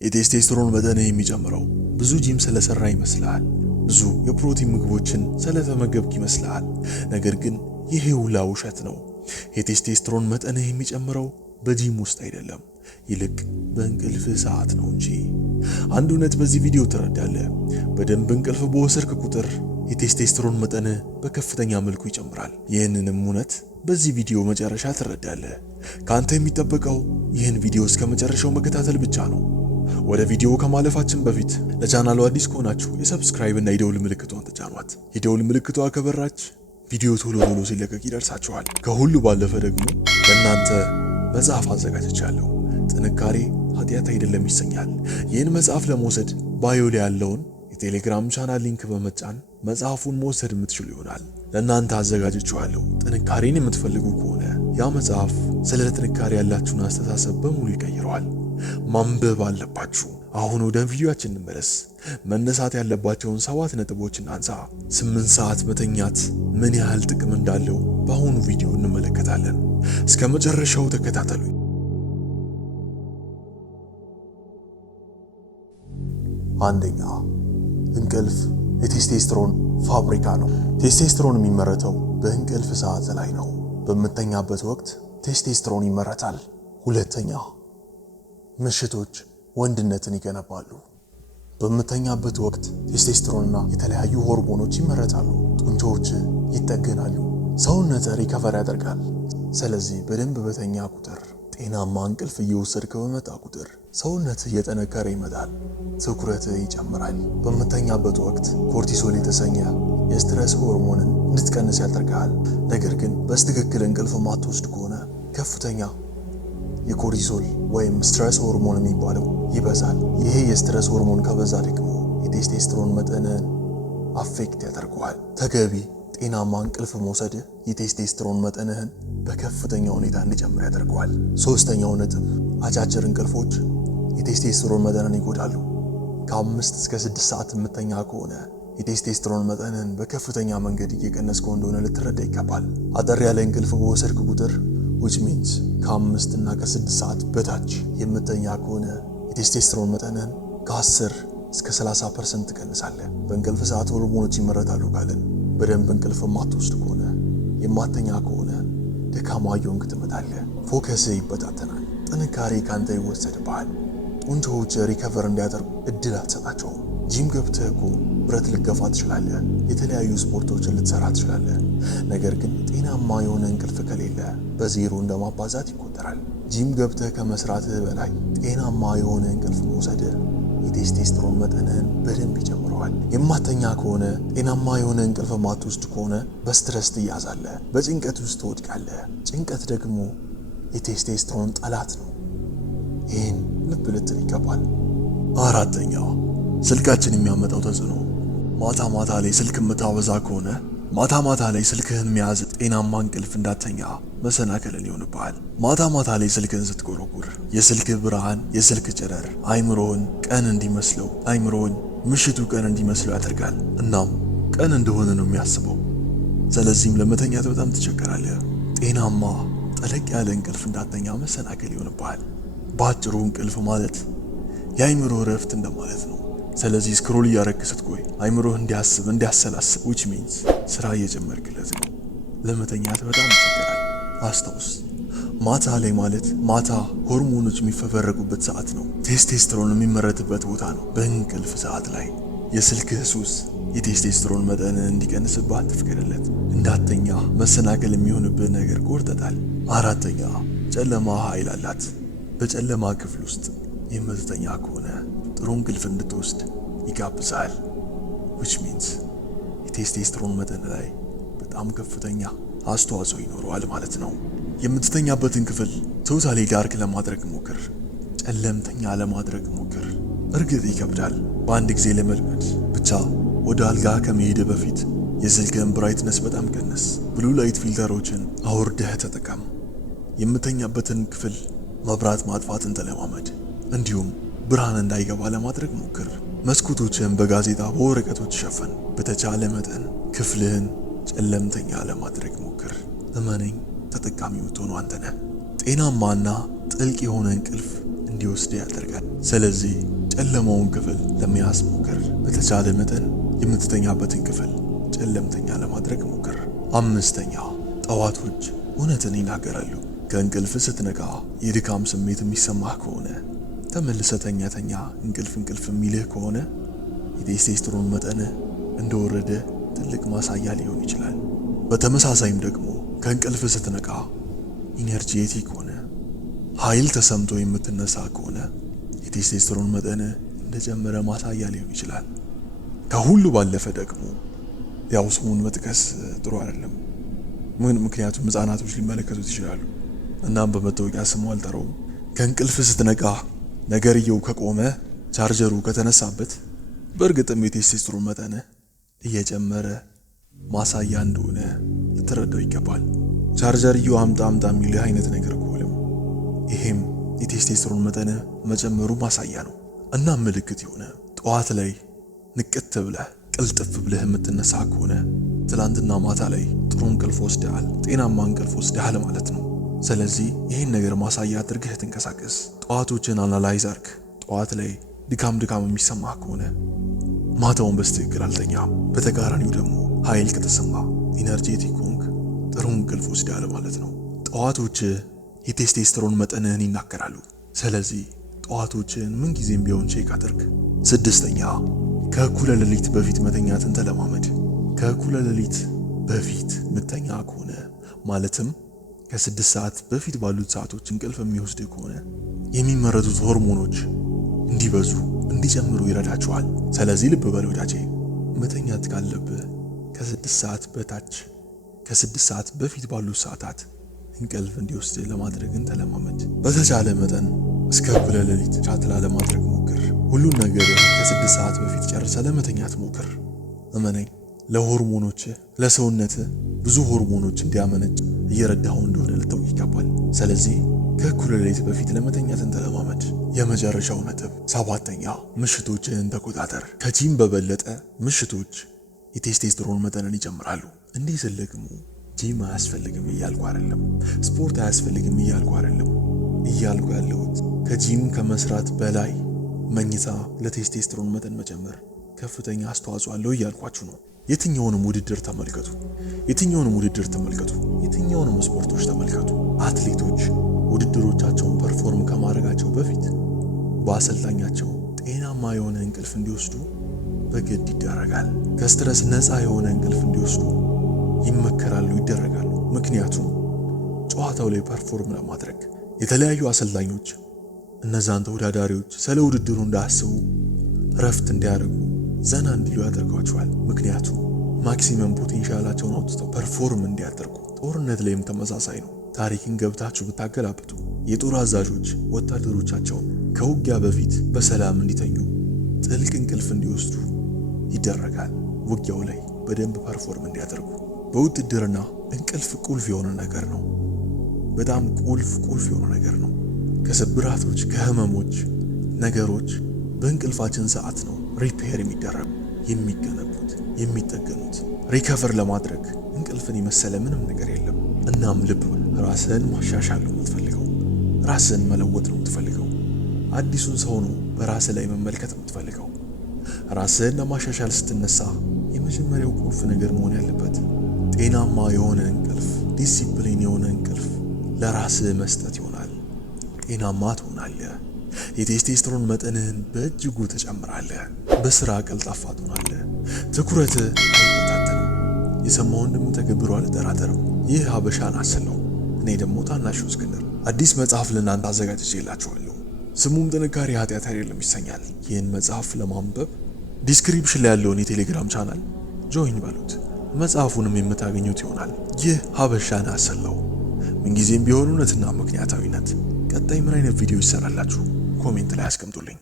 የቴስቴስትሮን መጠንህ የሚጨምረው ብዙ ጂም ስለሰራ ይመስልሃል። ብዙ የፕሮቲን ምግቦችን ስለተመገብክ ይመስልሃል። ነገር ግን ይሄ ሁላ ውሸት ነው። የቴስቴስትሮን መጠንህ የሚጨምረው በጂም ውስጥ አይደለም፣ ይልቅ በእንቅልፍ ሰዓት ነው እንጂ። አንድ እውነት በዚህ ቪዲዮ ትረዳለህ። በደንብ እንቅልፍ በወሰድክ ቁጥር የቴስቴስትሮን መጠንህ በከፍተኛ መልኩ ይጨምራል። ይህንንም እውነት በዚህ ቪዲዮ መጨረሻ ትረዳለህ። ካንተ የሚጠበቀው ይህን ቪዲዮ እስከ መጨረሻው መከታተል ብቻ ነው። ወደ ቪዲዮ ከማለፋችን በፊት ለቻናሉ አዲስ ከሆናችሁ የሰብስክራይብ እና የደውል ምልክቷን ተጫኗት። የደውል ምልክቷ ከበራች ቪዲዮ ቶሎ ሲለቀቅ ይደርሳችኋል። ከሁሉ ባለፈ ደግሞ ለእናንተ መጽሐፍ አዘጋጅቻለሁ። ጥንካሬ ኃጢአት አይደለም ይሰኛል። ይህን መጽሐፍ ለመውሰድ ባዮ ላይ ያለውን የቴሌግራም ቻናል ሊንክ በመጫን መጽሐፉን መውሰድ የምትችሉ ይሆናል። ለእናንተ አዘጋጅቻለሁ። ጥንካሬን የምትፈልጉ ከሆነ ያ መጽሐፍ ስለ ጥንካሬ ያላችሁን አስተሳሰብ በሙሉ ይቀይረዋል። ማንበብ አለባችሁ። አሁን ወደ ቪዲዮአችን እንመለስ። መነሳት ያለባቸውን 7 ነጥቦችን አንሳ። 8 ሰዓት መተኛት ምን ያህል ጥቅም እንዳለው በአሁኑ ቪዲዮ እንመለከታለን። እስከ መጨረሻው ተከታተሉኝ። አንደኛ፣ እንቅልፍ የቴስቴስትሮን ፋብሪካ ነው። ቴስቴስትሮን የሚመረተው በእንቅልፍ ሰዓት ላይ ነው። በምተኛበት ወቅት ቴስቴስትሮን ይመረታል። ሁለተኛ፣ ምሽቶች ወንድነትን ይገነባሉ። በምተኛበት ወቅት ቴስቴስትሮንና የተለያዩ ሆርሞኖች ይመረታሉ። ጡንቻዎች ይጠገናሉ። ሰውነት ሪከቨር ያደርጋል። ስለዚህ በደንብ በተኛ ቁጥር፣ ጤናማ እንቅልፍ እየወሰድክ በመጣ ቁጥር ሰውነት እየጠነከረ ይመጣል። ትኩረት ይጨምራል። በምተኛበት ወቅት ኮርቲሶል የተሰኘ የስትረስ ሆርሞንን እንድትቀንስ ያደርጋል። ነገር ግን በትክክል እንቅልፍ ማትወስድ ከሆነ ከፍተኛ የኮርቲሶል ወይም ስትረስ ሆርሞን የሚባለው ይበዛል። ይሄ የስትረስ ሆርሞን ከበዛ ደግሞ የቴስቴስትሮን መጠንን አፌክት ያደርገዋል። ተገቢ ጤናማ እንቅልፍ መውሰድ የቴስቴስትሮን መጠንህን በከፍተኛ ሁኔታ እንዲጨምር ያደርገዋል። ሶስተኛው ነጥብ፣ አጫጭር እንቅልፎች የቴስቴስትሮን መጠንን ይጎዳሉ። ከ5 እስከ 6 ሰዓት የምተኛ ከሆነ የቴስቴስትሮን መጠንን በከፍተኛ መንገድ እየቀነስከው እንደሆነ ልትረዳ ይገባል። አጠር ያለ እንቅልፍ በወሰድክ ቁጥር which means ከ5 እና ከ6 ሰዓት በታች የምተኛ ከሆነ የቴስቴስትሮን መጠንን ከ10 እስከ 30% ትቀንሳለህ። በእንቅልፍ ሰዓት ሆርሞኖች ይመረታሉ ካለን በደንብ እንቅልፍ የማትወስድ ከሆነ የማተኛ ከሆነ ደካማ እየሆንክ ትመጣለህ። ፎከስ ይበታተናል። ጥንካሬ ካንተ ይወሰድብሃል። ጡንቻዎች ሪከቨር እንዲያደርጉ እድል አትሰጣቸውም። ጂም ገብተህ እኮ ብረት ልትገፋ ትችላለህ፣ የተለያዩ ስፖርቶችን ልትሰራ ትችላለህ። ነገር ግን ጤናማ የሆነ እንቅልፍ ከሌለ በዜሮ እንደማባዛት ይቆጠራል። ጂም ገብተህ ከመስራትህ በላይ ጤናማ የሆነ እንቅልፍ መውሰድህ የቴስቴስትሮን መጠንህን በደንብ ይጨምረዋል። የማተኛ ከሆነ ጤናማ የሆነ እንቅልፍ ማትወስድ ከሆነ በስትረስ ትያዛለህ፣ በጭንቀት ውስጥ ትወድቃለህ። ጭንቀት ደግሞ የቴስቴስትሮን ጠላት ነው። ይህን ልብ ልትል ይገባል። አራተኛው፣ ስልካችን የሚያመጣው ተጽዕኖ። ማታ ላይ ስልክ የምታበዛ ከሆነ ማታ ላይ ስልክህን መያዝ ጤናማ እንቅልፍ እንዳተኛ መሰናከልን ይሆንብሃል። ማታ ላይ ስልክህን ስትጎረጉር የስልክህ ብርሃን፣ የስልክ ጨረር አይምሮህን ቀን እንዲመስለው፣ አይምሮህን ምሽቱ ቀን እንዲመስለው ያደርጋል። እናም ቀን እንደሆነ ነው የሚያስበው። ስለዚህም ለመተኛት በጣም ትቸገራለህ። ጤናማ ጠለቅ ያለ እንቅልፍ እንዳተኛ መሰናከል ይሆንብሃል። በአጭሩ እንቅልፍ ማለት የአይምሮ እረፍት እንደማለት ነው። ስለዚህ ስክሮል እያረክ ስትቆይ አይምሮህ እንዲያስብ እንዲያሰላስብ which means ስራ እየጨመርክለት ነው። ለመተኛት በጣም ይቸገራል። አስታውስ፣ ማታ ላይ ማለት ማታ ሆርሞኖች የሚፈበረቁበት ሰዓት ነው። ቴስቴስትሮን የሚመረትበት ቦታ ነው። በእንቅልፍ ሰዓት ላይ የስልክህ ሱስ የቴስቴስትሮን መጠን እንዲቀንስብህ አትፍቀድለት። እንዳተኛ መሰናከል የሚሆንብህ ነገር ቆርጠጣል። አራተኛ፣ ጨለማ ኃይል አላት። በጨለማ ክፍል ውስጥ የምትተኛ ከሆነ ጥሩ እንቅልፍ እንድትወስድ ይጋብዛል። which means የቴስቴስትሮን መጠን ላይ በጣም ከፍተኛ አስተዋጽኦ ይኖረዋል ማለት ነው። የምትተኛበትን ክፍል ቶታሊ ዳርክ ለማድረግ ሞክር። ጨለምተኛ ለማድረግ ሞክር። እርግጥ ይከብዳል በአንድ ጊዜ ለመልመድ። ብቻ ወደ አልጋ ከመሄድ በፊት የስልክህን ብራይትነስ በጣም ቀንስ። ብሉ ላይት ፊልተሮችን አውርደህ ተጠቀም። የምተኛበትን ክፍል መብራት ማጥፋትን ተለማመድ። እንዲሁም ብርሃን እንዳይገባ ለማድረግ ሞክር። መስኮቶችን በጋዜጣ በወረቀቶች ሸፈን። በተቻለ መጠን ክፍልህን ጨለምተኛ ለማድረግ ሞክር። እመነኝ፣ ተጠቃሚ የምትሆነው አንተ ነህ። ጤናማና ጥልቅ የሆነ እንቅልፍ እንዲወስድ ያደርጋል። ስለዚህ ጨለማውን ክፍል ለመያዝ ሞክር። በተቻለ መጠን የምትተኛበትን ክፍል ጨለምተኛ ለማድረግ ሞክር። 5ኛ ጠዋቶች እውነትን ይናገራሉ። ከእንቅልፍ ስትነቃ የድካም ስሜት የሚሰማህ ከሆነ ተመልሰህ ተኛ። እንቅልፍ የሚልህ ከሆነ የቴስቴስትሮን መጠንህ እንደወረደ ትልቅ ማሳያ ሊሆን ይችላል። በተመሳሳይም ደግሞ ከእንቅልፍ ስትነቃ ኢነርጂቲክ ሆነ ኃይል ተሰምቶ የምትነሳ ከሆነ የቴስቴስትሮን መጠንህ እንደጨመረ ማሳያ ሊሆን ይችላል። ከሁሉ ባለፈ ደግሞ ያው ስሙን መጥቀስ ጥሩ አይደለም፣ ምክንያቱም ህፃናቶች ሊመለከቱት ይችላሉ። እናም በመታወቂያ ስሙ አልጠራውም። ከእንቅልፍ ስትነቃ ነገርየው ከቆመ፣ ቻርጀሩ ከተነሳበት በእርግጥም የቴስቴስትሮን መጠንህ እየጨመረ ማሳያ እንደሆነ ልትረዳው ይገባል። ቻርጀርየው አምጣ የሚልህ አይነት ነገር ከሆነም ይሄም የቴስቴስትሮን መጠንህ መጨመሩ ማሳያ ነው። እና ምልክት የሆነ ጠዋት ላይ ንቅት ብለህ ቅልጥፍ ብለህ የምትነሳ ከሆነ ትላንትና ማታ ላይ ጥሩ እንቅልፍ ወስደሃል፣ ጤናማ እንቅልፍ ወስደሃል ማለት ነው። ስለዚህ ይህን ነገር ማሳያ አድርገህ ትንቀሳቀስ። ጠዋቶችን አናላይዝ አድርግ። ጠዋት ላይ ድካም የሚሰማህ ከሆነ ማታውን በስትክክል አልተኛም። በተቃራኒው ደግሞ ኃይል ከተሰማ ኢነርጂቲክ ሆንክ፣ ጥሩ እንቅልፍ ወስደሃል ማለት ነው። ጠዋቶች የቴስቴስትሮን መጠንህን ይናገራሉ። ስለዚህ ጠዋቶችን ምንጊዜም ቢሆን ቼክ አድርግ። 6ኛ ከእኩለ ሌሊት በፊት መተኛትን ተለማመድ። ከእኩለ ሌሊት በፊት ምተኛ ከሆነ ማለትም ከ6 ሰዓት በፊት ባሉት ሰዓቶች እንቅልፍ የሚወስድ ከሆነ የሚመረቱት ሆርሞኖች እንዲበዙ እንዲጨምሩ ይረዳቸዋል። ስለዚህ ልብ በል ወዳጄ፣ መተኛት ካለብህ ከ6 ሰዓት በታች ከ6 ሰዓት በፊት ባሉት ሰዓታት እንቅልፍ እንዲወስድ ለማድረግን ተለማመድ። በተቻለ መጠን እስከ እኩለ ሌሊት ቻት ላለማድረግ ሞክር። ሁሉን ነገር ከ6 ሰዓት በፊት ጨርሰህ ለመተኛት ሞክር። እመነኝ፣ ለሆርሞኖች ለሰውነት ብዙ ሆርሞኖች እንዲያመነጭ እየረዳኸው እንደሆነ ልታውቅ ይገባል። ስለዚህ ከእኩለ ሌሊት በፊት ለመተኛትን ተለማመድ። የመጨረሻው ነጥብ 7ኛ ምሽቶችን ተቆጣጠር። ከጂም በበለጠ ምሽቶች የቴስቴስትሮን መጠንን ይጨምራሉ። እንዲህ ስል ደግሞ ጂም አያስፈልግም እያልኩ አይደለም፣ ስፖርት አያስፈልግም እያልኩ አይደለም። እያልኩ ያለሁት ከጂም ከመስራት በላይ መኝታ ለቴስቴስትሮን መጠን መጨመር ከፍተኛ አስተዋጽኦ አለው እያልኳችሁ ነው። የትኛውንም ውድድር ተመልከቱ፣ የትኛውንም ስፖርቶች ተመልከቱ። አትሌቶች ውድድሮቻቸውን ፐርፎርም ከማድረጋቸው በፊት በአሰልጣኛቸው ጤናማ የሆነ እንቅልፍ እንዲወስዱ በግድ ይደረጋል። ከስትረስ ነፃ የሆነ እንቅልፍ እንዲወስዱ ይመከራሉ፣ ይደረጋሉ። ምክንያቱም ጨዋታው ላይ ፐርፎርም ለማድረግ የተለያዩ አሰልጣኞች እነዛን ተወዳዳሪዎች ስለ ውድድሩ እንዳያስቡ፣ ረፍት እንዲያደርጉ፣ ዘና እንዲሉ ያደርጓቸዋል። ምክንያቱም ማክሲመም ፖቴንሻላቸውን አውጥተው ፐርፎርም እንዲያደርጉ። ጦርነት ላይም ተመሳሳይ ነው። ታሪክን ገብታችሁ ብታገላብጡ የጦር አዛዦች ወታደሮቻቸውን ከውጊያ በፊት በሰላም እንዲተኙ፣ ጥልቅ እንቅልፍ እንዲወስዱ ይደረጋል። ውጊያው ላይ በደንብ ፐርፎርም እንዲያደርጉ። በውትድርና እንቅልፍ ቁልፍ የሆነ ነገር ነው። በጣም ቁልፍ የሆነ ነገር ነው። ከስብራቶች ከህመሞች ነገሮች በእንቅልፋችን ሰዓት ነው ሪፔር የሚደረጉ፣ የሚገነቡት፣ የሚጠገኑት። ሪከቨር ለማድረግ እንቅልፍን የመሰለ ምንም ነገር የለም። እናም ልብ ራስህን ማሻሻል ነው የምትፈልገው፣ ራስህን መለወጥ ነው የምትፈልገው፣ አዲሱን ሰው ነው በራስህ ላይ መመልከት የምትፈልገው። ራስህን ለማሻሻል ስትነሳ የመጀመሪያው ቁልፍ ነገር መሆን ያለበት ጤናማ የሆነ እንቅልፍ፣ ዲሲፕሊን የሆነ እንቅልፍ ለራስህ መስጠት ይሆናል። ጤናማ ትሆናለህ። የቴስቴስትሮን መጠንህን በእጅጉ ትጨምራለህ። በስራ ቀልጣፋ ትሆናለህ። ትኩረትህ አይበታተንም። የሰማውን እንደምትተገብሩ አልጠራጠርም። ይህ ሀበሻን አሰለው። እኔ ደግሞ ታናሹ እስክንድር አዲስ መጽሐፍ ለእናንተ አዘጋጅቼላችኋለሁ። ስሙም ጥንካሬ ኃጢአት አይደለም ይሰኛል። ይህን መጽሐፍ ለማንበብ ዲስክሪፕሽን ላይ ያለውን የቴሌግራም ቻናል ጆይን በሉት። መጽሐፉንም የምታገኙት ይሆናል። ይህ ሀበሻን አሰለው። ምንጊዜም ቢሆን እውነትና ምክንያታዊነት። ቀጣይ ምን አይነት ቪዲዮ ይሰራላችሁ? ኮሜንት ላይ አስቀምጡልኝ።